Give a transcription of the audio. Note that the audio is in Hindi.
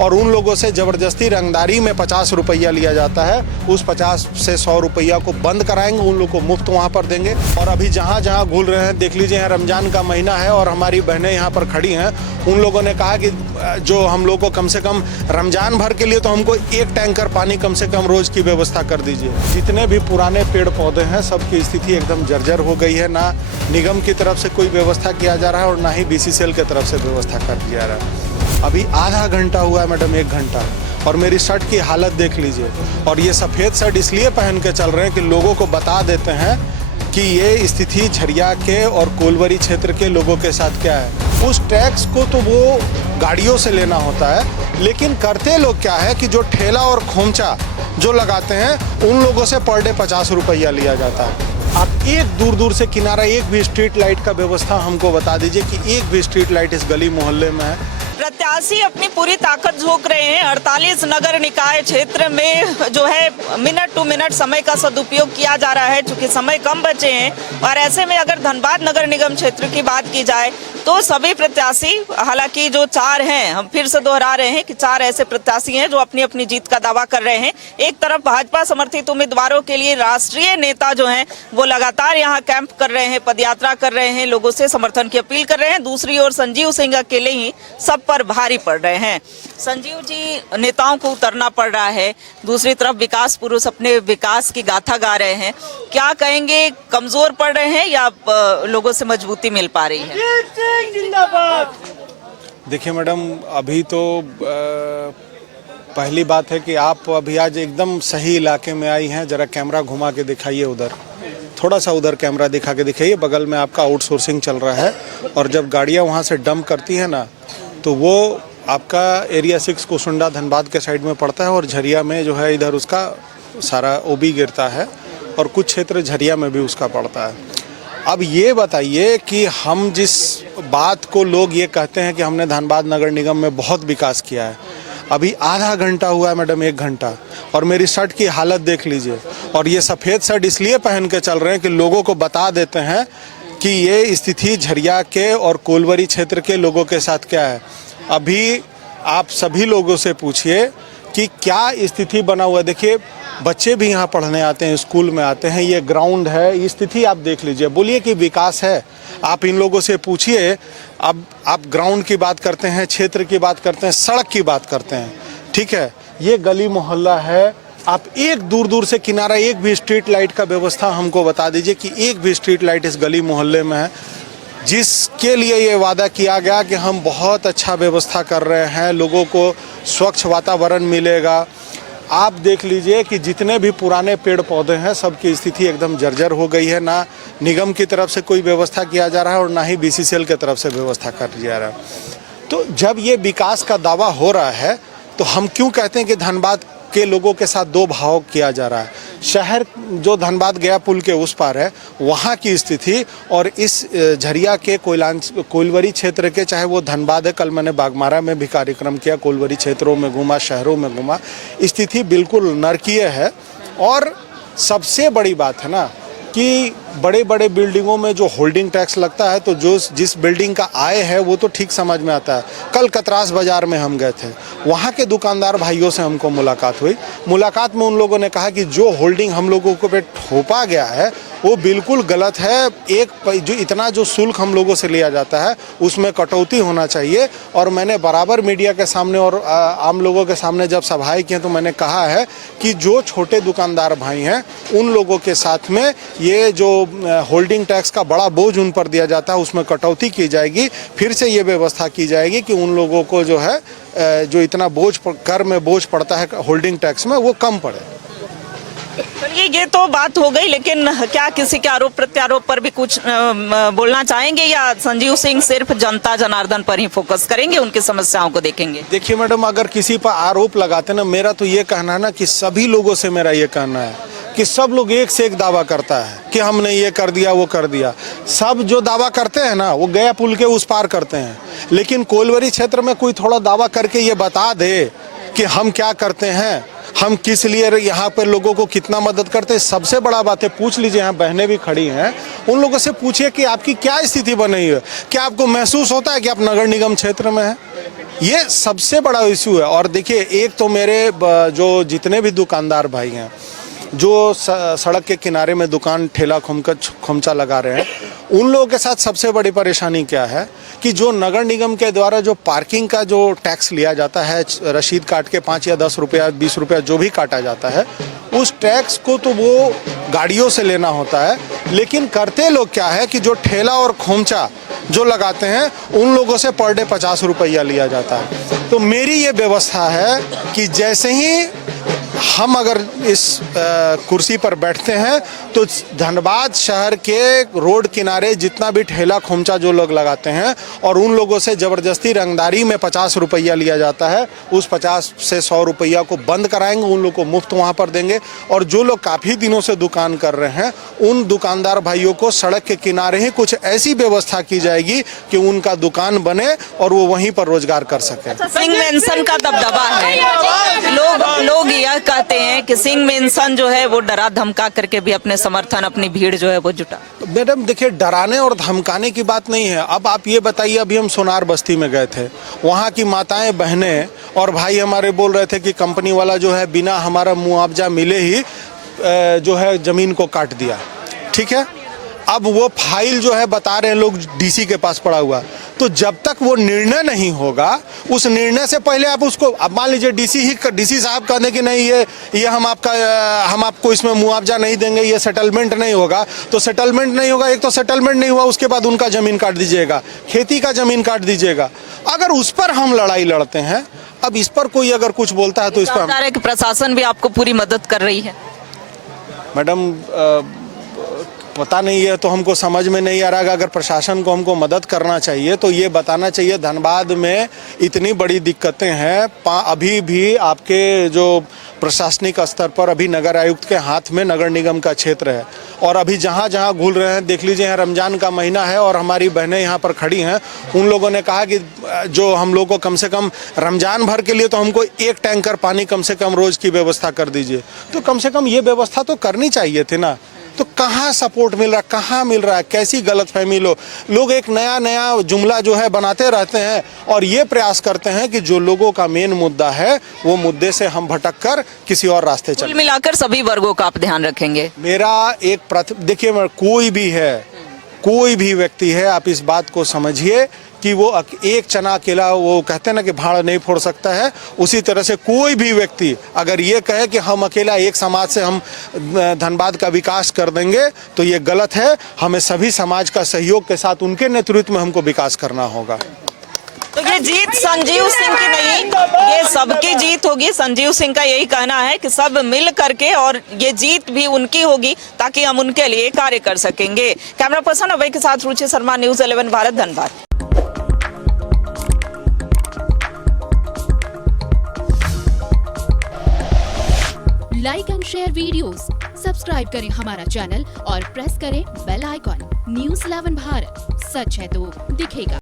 और उन लोगों से ज़बरदस्ती रंगदारी में 50 रुपया लिया जाता है। उस 50 से 100 रुपया को बंद कराएंगे, उन लोग को मुफ्त वहाँ पर देंगे। और अभी जहाँ जहाँ घूल रहे हैं, देख लीजिए यहाँ रमज़ान का महीना है और हमारी बहनें यहाँ पर खड़ी हैं। उन लोगों ने कहा कि जो हम लोग को कम से कम रमज़ान भर के लिए तो हमको 1 टैंकर पानी कम से कम रोज़ की व्यवस्था कर दीजिए। जितने भी पुराने पेड़ पौधे हैं सबकी स्थिति एकदम जर्जर हो गई है। ना निगम की तरफ से कोई व्यवस्था किया जा रहा है और ना ही BCCL की तरफ से व्यवस्था कर दिया जा रहा है। अभी आधा घंटा हुआ है मैडम, 1 घंटा, और मेरी शर्ट की हालत देख लीजिए। और ये सफ़ेद शर्ट इसलिए पहन के चल रहे हैं कि लोगों को बता देते हैं कि ये स्थिति झरिया के और कोलवरी क्षेत्र के लोगों के साथ क्या है। उस टैक्स को तो वो गाड़ियों से लेना होता है, लेकिन करते लोग क्या है कि जो ठेला और खोमचा जो लगाते हैं उन लोगों से पर डे 50 रुपया लिया जाता है। आप एक दूर दूर से किनारा, एक भी स्ट्रीट लाइट का व्यवस्था हमको बता दीजिए कि एक भी स्ट्रीट लाइट इस गली मोहल्ले में है। प्रत्याशी अपनी पूरी ताकत झोंक रहे हैं। 48 नगर निकाय क्षेत्र में जो है मिनट टू मिनट समय का सदुपयोग किया जा रहा है, चूंकि समय कम बचे हैं। और ऐसे में अगर धनबाद नगर निगम क्षेत्र की बात की जाए तो सभी प्रत्याशी, हालांकि जो 4 हैं, हम फिर से दोहरा रहे हैं कि 4 ऐसे प्रत्याशी हैं जो अपनी अपनी जीत का दावा कर रहे हैं। एक तरफ भाजपा समर्थित उम्मीदवारों के लिए राष्ट्रीय नेता जो हैं वो लगातार यहाँ कैंप कर रहे हैं, पदयात्रा कर रहे हैं, लोगों से समर्थन की अपील कर रहे हैं। दूसरी ओर संजीव सिंह अकेले ही सब पर भारी पड़ रहे हैं। संजीव जी, नेताओं को उतरना पड़ रहा है, दूसरी तरफ विकास पुरुष अपने विकास की गाथा गा रहे हैं। क्या कहेंगे, कमजोर पड़ रहे हैं या लोगों से मजबूती मिल पा रही है? देखिए मैडम, अभी तो पहली बात है कि आप अभी आज एकदम सही इलाके में आई हैं। जरा कैमरा घुमा के दिखाइए उधर, थोड़ा सा उधर कैमरा दिखा के दिखाइए। बगल में आपका आउटसोर्सिंग चल रहा है और जब गाड़ियां वहां से डंप करती हैं ना, तो वो आपका एरिया 6 कुसुंडा धनबाद के साइड में पड़ता है और झरिया में जो है इधर उसका सारा OB गिरता है और कुछ क्षेत्र झरिया में भी उसका पड़ता है। अब ये बताइए कि हम जिस बात को लोग ये कहते हैं कि हमने धनबाद नगर निगम में बहुत विकास किया है, अभी आधा घंटा हुआ है मैडम, 1 घंटा, और मेरी शर्ट की हालत देख लीजिए। और ये सफ़ेद शर्ट इसलिए पहन के चल रहे हैं कि लोगों को बता देते हैं कि ये स्थिति झरिया के और कोलवरी क्षेत्र के लोगों के साथ क्या है। अभी आप सभी लोगों से पूछिए कि क्या स्थिति बना हुआ है। देखिए, बच्चे भी यहाँ पढ़ने आते हैं, स्कूल में आते हैं, ये ग्राउंड है, स्थिति आप देख लीजिए। बोलिए कि विकास है? आप इन लोगों से पूछिए। अब आप ग्राउंड की बात करते हैं, क्षेत्र की बात करते हैं, सड़क की बात करते हैं, ठीक है। ये गली मोहल्ला है। आप एक दूर दूर से किनारा, एक भी स्ट्रीट लाइट का व्यवस्था हमको बता दीजिए कि एक भी स्ट्रीट लाइट इस गली मोहल्ले में है, जिसके लिए ये वादा किया गया कि हम बहुत अच्छा व्यवस्था कर रहे हैं, लोगों को स्वच्छ वातावरण मिलेगा। आप देख लीजिए कि जितने भी पुराने पेड़ पौधे हैं सबकी स्थिति एकदम जर्जर हो गई है। ना निगम की तरफ से कोई व्यवस्था किया जा रहा है और ना ही BCCL की तरफ से व्यवस्था कर दिया जा रहा है। तो जब ये विकास का दावा हो रहा है तो हम क्यों कहते हैं कि धनबाद के लोगों के साथ दो भाव किया जा रहा है। शहर जो धनबाद गया पुल के उस पार है, वहाँ की स्थिति और इस झरिया के कोलवरी क्षेत्र के, चाहे वो धनबाद है, कल मैंने बागमारा में भी कार्यक्रम किया, कोलवरी क्षेत्रों में घूमा, शहरों में घूमा, स्थिति बिल्कुल नरकीय है। और सबसे बड़ी बात है ना कि बड़े बड़े बिल्डिंगों में जो होल्डिंग टैक्स लगता है, तो जो जिस बिल्डिंग का आय है वो तो ठीक समझ में आता है। कल कतरास बाजार में हम गए थे, वहाँ के दुकानदार भाइयों से हमको मुलाकात हुई। मुलाकात में उन लोगों ने कहा कि जो होल्डिंग हम लोगों को पे थोपा गया है वो बिल्कुल गलत है। जो इतना जो शुल्क हम लोगों से लिया जाता है उसमें कटौती होना चाहिए। और मैंने बराबर मीडिया के सामने और आम लोगों के सामने जब सभाएं की तो मैंने कहा है कि जो छोटे दुकानदार भाई हैं उन लोगों के साथ में ये जो होल्डिंग टैक्स का बड़ा बोझ उन पर दिया जाता है उसमें कटौती की जाएगी। फिर से ये व्यवस्था की जाएगी कि उन लोगों को जो है जो इतना बोझ कर में बोझ पड़ता है होल्डिंग टैक्स में, वो कम पड़े। चलिए, ये तो बात हो गई, लेकिन क्या किसी के आरोप प्रत्यारोप पर भी कुछ बोलना चाहेंगे या संजीव सिंह सिर्फ जनता जनार्दन पर ही फोकस करेंगे, उनकी समस्याओं को देखेंगे? देखिए मैडम, अगर किसी पर आरोप लगाते ना, मेरा तो ये कहना है ना कि सभी लोगों से मेरा ये कहना है कि सब लोग एक से एक दावा करता है कि हमने ये कर दिया वो कर दिया। सब जो दावा करते हैं ना वो गया पुल के उस पार करते हैं, लेकिन कोलवरी क्षेत्र में कोई थोड़ा दावा करके ये बता दे कि हम क्या करते हैं, हम किस लिए यहाँ पर लोगों को कितना मदद करते हैं। सबसे बड़ा बात है, पूछ लीजिए, यहाँ बहनें भी खड़ी हैं, उन लोगों से पूछिए कि आपकी क्या स्थिति बन रही है। क्या आपको महसूस होता है कि आप नगर निगम क्षेत्र में हैं? ये सबसे बड़ा इशू है। और देखिए, एक तो मेरे जो जितने भी दुकानदार भाई हैं जो सड़क के किनारे में दुकान ठेला खोमचा लगा रहे हैं, उन लोगों के साथ सबसे बड़ी परेशानी क्या है कि जो नगर निगम के द्वारा जो पार्किंग का जो टैक्स लिया जाता है, रसीद काट के 5 या 10 रुपया 20 रुपया जो भी काटा जाता है, उस टैक्स को तो वो गाड़ियों से लेना होता है। लेकिन करते लोग क्या है कि जो ठेला और खोमचा जो लगाते हैं उन लोगों से पर डे 50 रुपया लिया जाता है। तो मेरी ये व्यवस्था है कि जैसे ही हम अगर इस कुर्सी पर बैठते हैं तो धनबाद शहर के रोड किनारे जितना भी ठेला खोमचा जो लोग लगाते हैं और उन लोगों से ज़बरदस्ती रंगदारी में 50 रुपया लिया जाता है, उस 50 से 100 रुपया को बंद कराएंगे, उन लोग को मुफ्त वहाँ पर देंगे। और जो लोग काफ़ी दिनों से दुकान कर रहे हैं उन दुकानदार भाइयों को सड़क के किनारे ही कुछ ऐसी व्यवस्था की जाएगी कि उनका दुकान बने और वो वहीं पर रोजगार कर सके। सिंह मेंशन का दबदबा है, लोग यह कहते हैं कि सिंह मेंशन जो है वो डरा धमका करके भी अपने समर्थन, अपनी भीड़ जो है वो जुटा। मैडम देखिए, डराने और धमकाने की बात नहीं है। अब आप ये बताइए, अभी हम सोनार बस्ती में गए थे, वहाँ की माताएं बहनें और भाई हमारे बोल रहे थे कि कंपनी वाला जो है बिना हमारा मुआवजा मिले ही जो है जमीन को काट दिया। ठीक है, अब वो फाइल जो है बता रहे हैं लोग डीसी के पास पड़ा हुआ। तो जब तक वो निर्णय नहीं होगा, उस निर्णय से पहले आप उसको, अब मान लीजिए डीसी साहब कह दें कि नहीं ये हम आपको इसमें मुआवजा नहीं देंगे, ये सेटलमेंट नहीं होगा, तो सेटलमेंट नहीं होगा। एक तो सेटलमेंट नहीं हुआ, उसके बाद उनका जमीन काट दीजिएगा, खेती का जमीन काट दीजिएगा। अगर उस पर हम लड़ाई लड़ते हैं, अब इस पर कोई अगर कुछ बोलता है तो इस पर प्रशासन भी आपको पूरी मदद कर रही है। मैडम पता नहीं है, तो हमको समझ में नहीं आ रहा। अगर प्रशासन को हमको मदद करना चाहिए तो ये बताना चाहिए धनबाद में इतनी बड़ी दिक्कतें हैं। अभी भी आपके जो प्रशासनिक स्तर पर अभी नगर आयुक्त के हाथ में नगर निगम का क्षेत्र है और अभी जहाँ जहाँ घूल रहे हैं, देख लीजिए यहाँ रमजान का महीना है और हमारी बहनें यहाँ पर खड़ी हैं। उन लोगों ने कहा कि जो हम लोग को कम से कम रमजान भर के लिए तो हमको 1 टैंकर पानी कम से कम रोज़ की व्यवस्था कर दीजिए। तो कम से कम ये व्यवस्था तो करनी चाहिए थी ना। तो कहाँ सपोर्ट मिल रहा है, कहाँ मिल रहा है, कैसी गलतफहमी लोग एक नया जुमला जो है बनाते रहते हैं और ये प्रयास करते हैं कि जो लोगों का मेन मुद्दा है वो मुद्दे से हम भटक कर किसी और रास्ते चलें। कुल मिलाकर सभी वर्गों का आप ध्यान रखेंगे। मेरा एक देखिए, कोई भी व्यक्ति है, आप इस बात को समझिए कि वो एक चना अकेला, वो कहते हैं ना कि भाड़ नहीं फोड़ सकता है। उसी तरह से कोई भी व्यक्ति अगर ये कहे कि हम अकेला एक समाज से हम धनबाद का विकास कर देंगे तो ये गलत है। हमें सभी समाज का सहयोग के साथ उनके नेतृत्व में हमको विकास करना होगा। तो ये जीत संजीव सिंह की नहीं, ये सबकी जीत होगी। संजीव सिंह का यही कहना है कि सब मिल करके, और ये जीत भी उनकी होगी ताकि हम उनके लिए कार्य कर सकेंगे। कैमरा पर्सन अभय के साथ Ruchi Sharma, news 11 Bharat, Dhanbad. Like and share videos, subscribe करें हमारा चैनल और प्रेस करें बेल आइकॉन। न्यूज़ 11 भारत, सच है तो दिखेगा।